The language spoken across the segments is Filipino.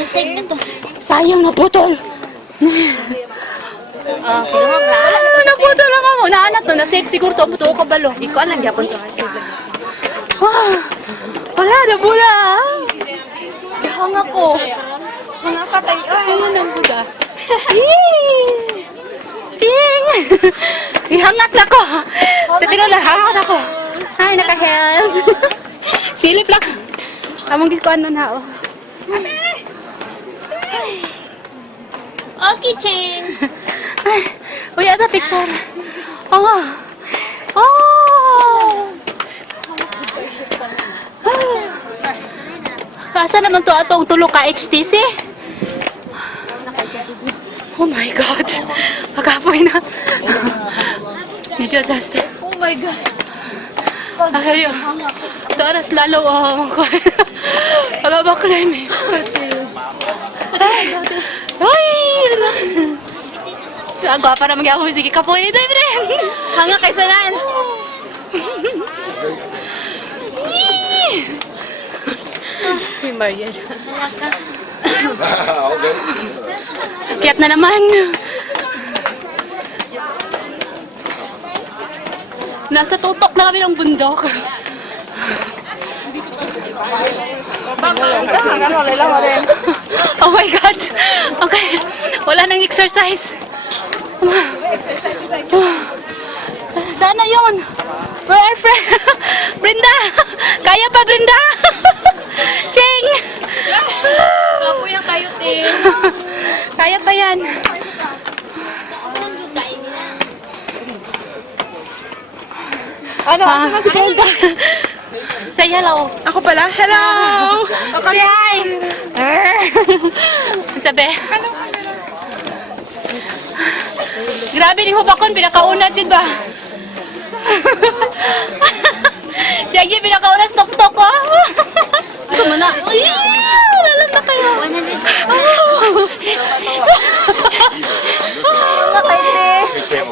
Nasave na to. Sayang na putol. Lumag ra. Naputol lang ako. Naanat to. Na-save siguro to. Puto ko balo. Ikaw lang gyapon to. Wala na bula. Hang ako. Mga katay. Ayun ang buga. Ching! Ihangat na ko. Sa tinula, hangat ako. Ay, naka-heels. Silip lang. Among giskuan nun ha, oh. Okay, Cheng. Ay, uy, ata picture. Oh. Oh. Asa naman to atong tulo ka HTC? Oh my God. Pagkapoy na. Medyo just. Oh my God. Ayaw. Doras lalo ako. Pagkabaklay may. Ay! Agwa para magyamo. Sige ka po ito, friend. Hanga kay sanan. Uy, Marian. Kiyat na naman. Nasa tutok na kami ng bundok. Oh my God. Okay. Wala nang exercise. Sana yun. Where are Brenda? Kaya pa, Brenda? Ching! Ako yung kayo, Ting. Kaya pa yan. Ano? Ano si Brenda? Say hello. Ako pala? Hello! Say hi! Sabi. Grabe ni Hubakon, pinakauna dyan ba? Siya yung pinakauna sa tok-tok ko. Ito mo na. Lalam na kayo. 100. Katay, Ting.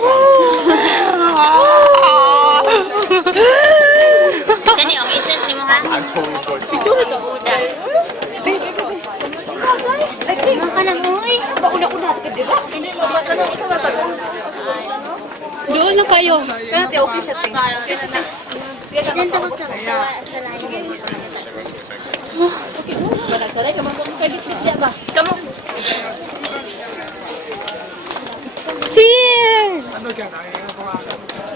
Kani, okay, sir. Lima ka? Picture ito. Lima ka lang, uy. Bauna-una. Hindi, lumag ka lang. Isa na ba? Doon na kayo. Kaya natin, okay siya, Ting. Isang takot sa layo. Sorry, kamu mau kagit-git ba? Kamu. Cheers!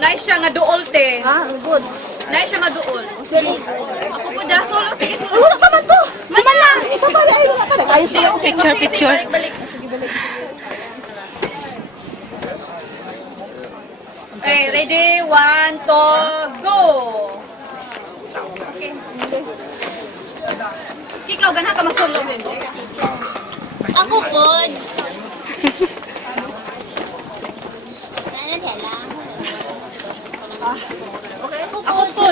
Nice siya nga duol, te. Ah, good. Nice siya nga duol. Ako po da solo. Sige, solo. Wala pa man to. Naman lang! Isa pa na ayun ka. Ayos na. Picture, picture. Balik. Okay, ready? 1, 2, go! Okay. Ikaw, ganahan ka mag-solo. Ako po. Ano tela? Ako po.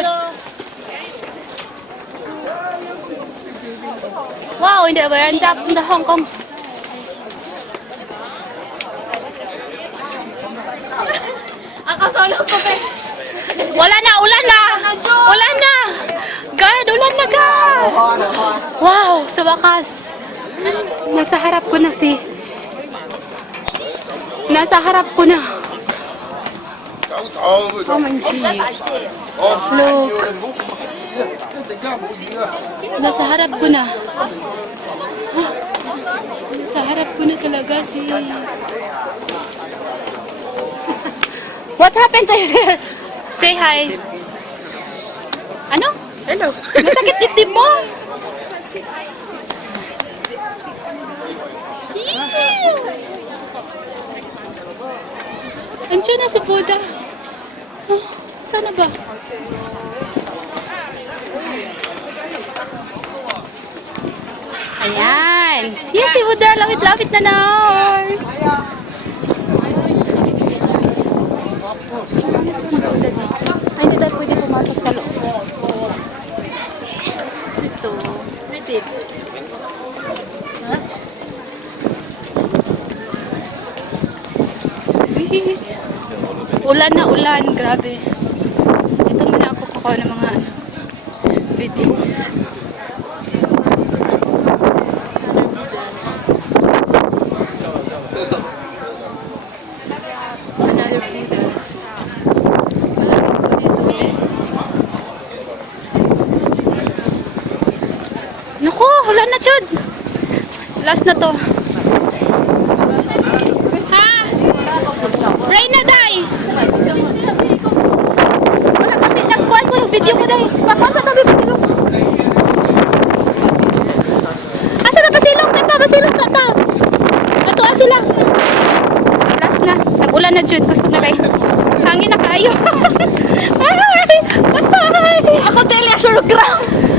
Wow, in the veranda in the Hong Kong. Ako solo ko, pe. Wala na, ulan na! Ulan na! God, ulan na, God! Wow, sa wakas. Nasa harap ko na si... Nasa harap ko na. Oh my G. Look. Nasa harap ko na. Nasa harap ko na talaga si... What happened to you there? Say hi. Ano? Hello. Masakit dibdib mo? Andiyan na si Buddha. Oh, sana ba? Ayan. Yes, si Buddha. Lawit-lawit na na. Ay, hindi tayo pwede pumasok sa loob. Ito. Repeat. Ha? Ulan na ulan. Grabe. Dito muna ako kukuha ng mga videos. ulan na, Chud. Last na to. Ha? Rain na, day. Wala kami, nagkuhan ko ng video ko, day. Pagkuhan sa tabi, pasilong. Asa na pasilong? Tay pa, pasilong na ta. Natuwa sila. Last na. Nag-ulan na, Chud. Gusto na, day. Hangin na kayo. Bye! Bye! Ako tell you, sure ground.